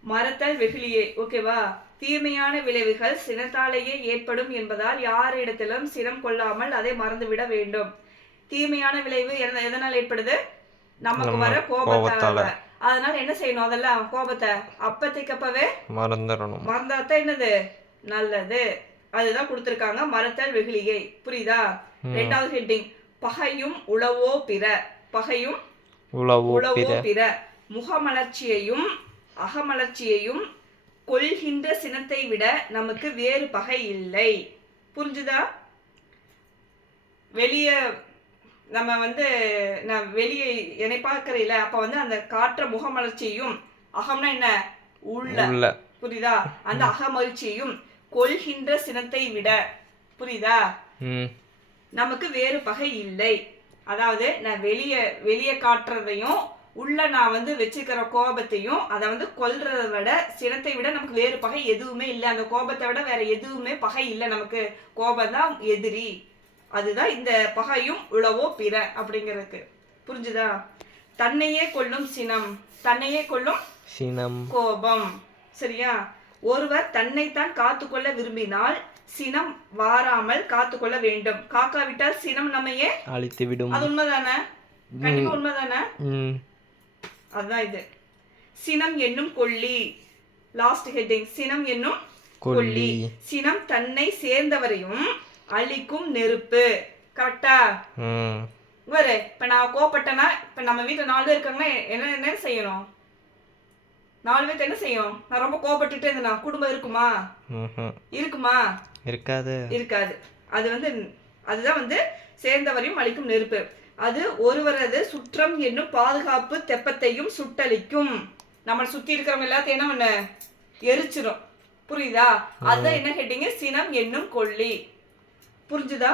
மறத்தல் வெகுளியே. ஓகேவா தீமையான விளைவுகள் சினத்தாலேயே ஏற்படும் என்பதால் யாரிடத்திலும் சினம் கொள்ளாமல் அதை மறந்துவிட வேண்டும். தீமையான விளைவு எத- எதனால் ஏற்படுது? நமக்கு வர கோபத்தால. அதனால என்ன செய்யணும் அதெல்லாம்? கோபத்தை அப்பத்தைக்கப்பவே மறந்துடணும். மறந்தாத்தான் என்னது? நல்லது. அதுதான் கொடுத்திருக்காங்க. மறத்தல் வெகுளியை. புரியுதா? ரெண்டாவது ஹெட்டிங். பகையும் உளவோ பிற. பகையும் உழவு உளவோ பிற. பிற. முகமலர்ச்சியையும் அகமலர்ச்சியையும் கொள்கின்ற சினத்தை விட நமக்கு வேறு பகை இல்லை. புரிஞ்சுதா? வெளிய நம்ம வந்து நான் வெளியே என்னை பார்க்கறையில அப்ப வந்து அந்த காற்ற முகமலர்ச்சியையும் அகம்னா என்ன? உள்ள. புரியுதா? அந்த அகமகிழ்ச்சியையும் கொள்கின்ற சினத்தை விட. புரியுதா? நமக்கு வேறு பகை இல்லை. அதாவது நான் வெளியே வெளியே காட்டுறதையும் உள்ள நான் வந்து வச்சுக்கிற கோபத்தையும் அதை வந்து கொல்றதை விட சினத்தை விட நமக்கு வேறு பகை எதுவுமே இல்லை. அந்த கோபத்தை விட வேற எதுவுமே பகை இல்லை. நமக்கு கோபம் தான் எதிரி. அதுதான் இந்த பகையும் உழவோ பிற அப்படிங்கிறதுக்கு. புரிஞ்சுதா? தன்னையே கொல்லும் சினம். தன்னையே கொல்லும் சினம். கோபம். சரியா? ஒருவர் தன்னைத்தான் காத்துக்கொள்ள விரும்பினால் சினம் வாராமல் காத்துக்கொள்ள வேண்டும். காக்காவிட்டால் சினம் நம்மையே அழித்து விடும் அது உண்மைதானே? கண்டிப்பா உண்மைதானே? அதுதான் இது. சினம் என்னும் கொல்லி. லாஸ்ட் ஹெட்டிங் சினம் என்னும் கொல்லி. சினம் தன்னை சேர்ந்தவரையும் அழிக்கும் நெருப்பு. கரெக்டா வேறு இப்ப நான் கோபப்பட்டேன்னா இப்ப நம்ம வீட்டுல நாலு பேர் இருக்காங்கன்னா என்ன என்ன செய்யணும்? நாலு பேர்த்து என்ன செய்யும்? நான் ரொம்ப கோபப்பட்டுட்டே இருந்தேனா குடும்பம் இருக்குமா. இருக்குமா? இருக்காது. இருக்காது. அது வந்து அதுதான் வந்து சேர்ந்தவரையும் அளிக்கும் நெருப்பு. அது ஒருவரது சுற்றம் என்னும் பாதுகாப்பு தெப்பத்தையும் சுட்டளிக்கும். நம்மளை சுத்தி இருக்கிறவங்க எல்லாத்தையும் என்ன பண்ண? எரிச்சிரும். புரியுதா? அதுதான் என்ன கேட்டீங்க? சினம் என்னும் கொல்லி. புரிஞ்சுதா?